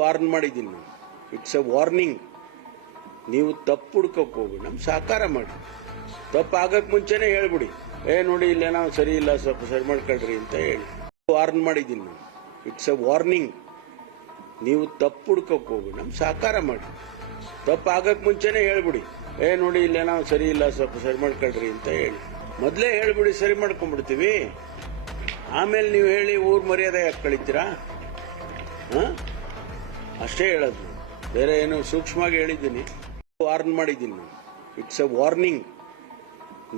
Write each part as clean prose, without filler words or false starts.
Warn ಮಾಡಿದ್ದೀನಿ ನಾನು. It's A warning. ನೀವು ತಪ್ಪು ಹುಡ್ಕೋಕ್ ಹೋಗಿ ನಮ್ ಸಹಕಾರ ಮಾಡಿ. ತಪ್ಪು ಆಗಕ್ ಮುಂಚೆನೆ ಹೇಳ್ಬಿಡಿ, ನೋಡಿ ಇಲ್ಲೇನೋ ಸರಿ ಇಲ್ಲ, ಸ್ವಲ್ಪ ಸರಿ ಮಾಡ್ಕೊಳ್ರಿ ಅಂತ ಹೇಳಿ ವಾರ್ನ್ ಮಾಡಿದ್ದೀನಿ ನಾನು. It's A warning. ನೀವು ತಪ್ಪು ಹುಡ್ಕೋಕ್ ಹೋಗಿ ನಮ್ ಸಹಕಾರ ಮಾಡಿ. ತಪ್ಪು ಆಗಕ್ ಮುಂಚೆನೆ ಹೇಳ್ಬಿಡಿ, ನೋಡಿ ಇಲ್ಲೇನೋ ಸರಿ ಇಲ್ಲ, ಸ್ವಲ್ಪ ಸರಿ ಮಾಡ್ಕೊಳ್ರಿ ಅಂತ ಹೇಳಿ ಮೊದ್ಲೇ ಹೇಳ್ಬಿಡಿ, ಸರಿ ಮಾಡ್ಕೊಂಡ್ಬಿಡ್ತೀವಿ. ಆಮೇಲೆ ನೀವು ಹೇಳಿ ಊರ್ ಮರ್ಯಾದೆ ಯಾಕೆ ಕಳಿತೀರಾ? ಅಷ್ಟೇ ಹೇಳೋದು, ಬೇರೆ ಏನು ಸೂಕ್ಷ್ಮವಾಗಿ ಹೇಳಿದ್ದೀನಿ. ವಾರ್ನ್ ಮಾಡಿದ್ದೀನಿ ನಾನು. It's A warning.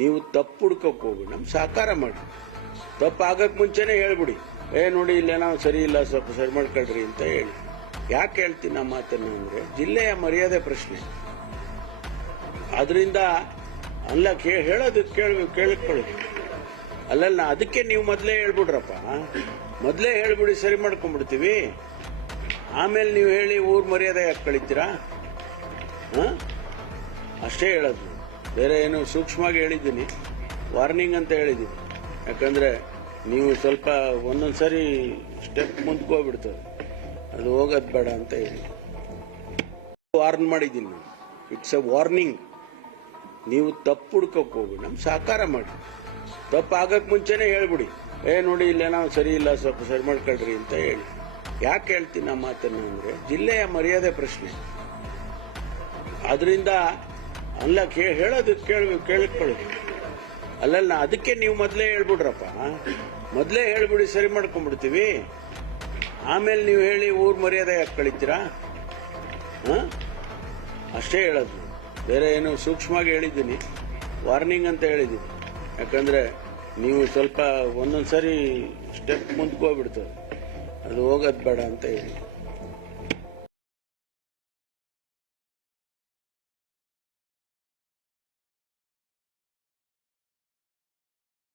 ನೀವು ತಪ್ಪು ಹುಡ್ಕೋಕ್ ಹೋಗಿ ನಮ್ ಸಹಕಾರ ಮಾಡಿ. ತಪ್ಪು ಆಗಕ್ ಮುಂಚೆನೆ ಹೇಳ್ಬಿಡಿ, ನೋಡಿ ಇಲ್ಲೇನೋ ಸರಿ ಇಲ್ಲ, ಸ್ವಲ್ಪ ಸರಿ ಮಾಡ್ಕೊಳ್ರಿ ಅಂತ ಹೇಳಿ. ಯಾಕೆ ಹೇಳ್ತೀನಿ ಆ ಮಾತನ್ನ ಅಂದ್ರೆ, ಜಿಲ್ಲೆಯ ಮರ್ಯಾದೆ ಪ್ರಶ್ನೆ. ಅದರಿಂದ ಅಲ್ಲ ಹೇಳೋದು ಕೇಳಿಕೊಳ್ಳಿ. ಅಲ್ಲಲ್ಲ, ಅದಕ್ಕೆ ನೀವು ಮೊದಲೇ ಹೇಳ್ಬಿಡ್ರಪ್ಪ, ಮೊದಲೇ ಹೇಳ್ಬಿಡಿ, ಸರಿ ಮಾಡ್ಕೊಂಡ್ಬಿಡ್ತೀವಿ. ಆಮೇಲೆ ನೀವು ಹೇಳಿ ಊರ್ ಮರ್ಯಾದೆ ಯಾಕೆ ಕಳಿತೀರಾ? ಅಷ್ಟೇ ಹೇಳೋದು, ಬೇರೆ ಏನು ಸೂಕ್ಷ್ಮವಾಗಿ ಹೇಳಿದ್ದೀನಿ. ವಾರ್ನಿಂಗ್ ಅಂತ ಹೇಳಿದ್ದೀನಿ. ಯಾಕಂದ್ರೆ ನೀವು ಸ್ವಲ್ಪ ಒಂದೊಂದ್ಸರಿ ಸ್ಟೆಪ್ ಮುಂದಕ್ಕೆ ಹೋಗ್ಬಿಡ್ತದೆ, ಅದು ಹೋಗೋದು ಬೇಡ ಅಂತ ಹೇಳಿ ವಾರ್ನ್ ಮಾಡಿದ್ದೀನಿ ನಾನು. It's A warning. ನೀವು ತಪ್ಪು ಹುಡ್ಕೋಕ್ ಹೋಗಿ ನಮ್ ಸಹಕಾರ ಮಾಡಿ. ತಪ್ಪು ಆಗಕ್ ಮುಂಚೆನೆ ಹೇಳ್ಬಿಡಿ, ನೋಡಿ ಇಲ್ಲೇನೋ ಸರಿ ಇಲ್ಲ, ಸ್ವಲ್ಪ ಸರಿ ಮಾಡ್ಕೊಳ್ರಿ ಅಂತ ಹೇಳಿ. ಯಾಕೆ ಹೇಳ್ತೀನಿ ಆ ಮಾತನ್ನ ಅಂದ್ರೆ, ಜಿಲ್ಲೆಯ ಮರ್ಯಾದೆ ಪ್ರಶ್ನೆ. ಅದರಿಂದ ಅಲ್ಲ ಹೇಳೋದು ಕೇಳಿಕೊಳ್ಳಿ. ಅಲ್ಲಲ್ಲ, ಅದಕ್ಕೆ ನೀವು ಮೊದಲೇ ಹೇಳ್ಬಿಡ್ರಪ್ಪ, ಮೊದಲೇ ಹೇಳ್ಬಿಡಿ, ಸರಿ ಮಾಡ್ಕೊಂಡ್ಬಿಡ್ತೀವಿ. ಆಮೇಲೆ ನೀವು ಹೇಳಿ ಊರ್ ಮರ್ಯಾದೆ ಯಾಕೆ ಕಳಿತೀರಾ? ಅಷ್ಟೇ ಹೇಳೋದು, ಬೇರೆ ಏನು ಸೂಕ್ಷ್ಮವಾಗಿ ಹೇಳಿದ್ದೀನಿ. ವಾರ್ನಿಂಗ್ ಅಂತ ಹೇಳಿದ್ದೀನಿ. ಯಾಕಂದ್ರೆ ನೀವು ಸ್ವಲ್ಪ ಒಂದೊಂದ್ಸರಿ ಸ್ಟೆಪ್ ಮುಂದಕ್ಕೆ ಹೋಗ್ಬಿಡ್ತದೆ, ಅದು ಹೋಗೋದು ಬೇಡ ಅಂತ ಹೇಳಿ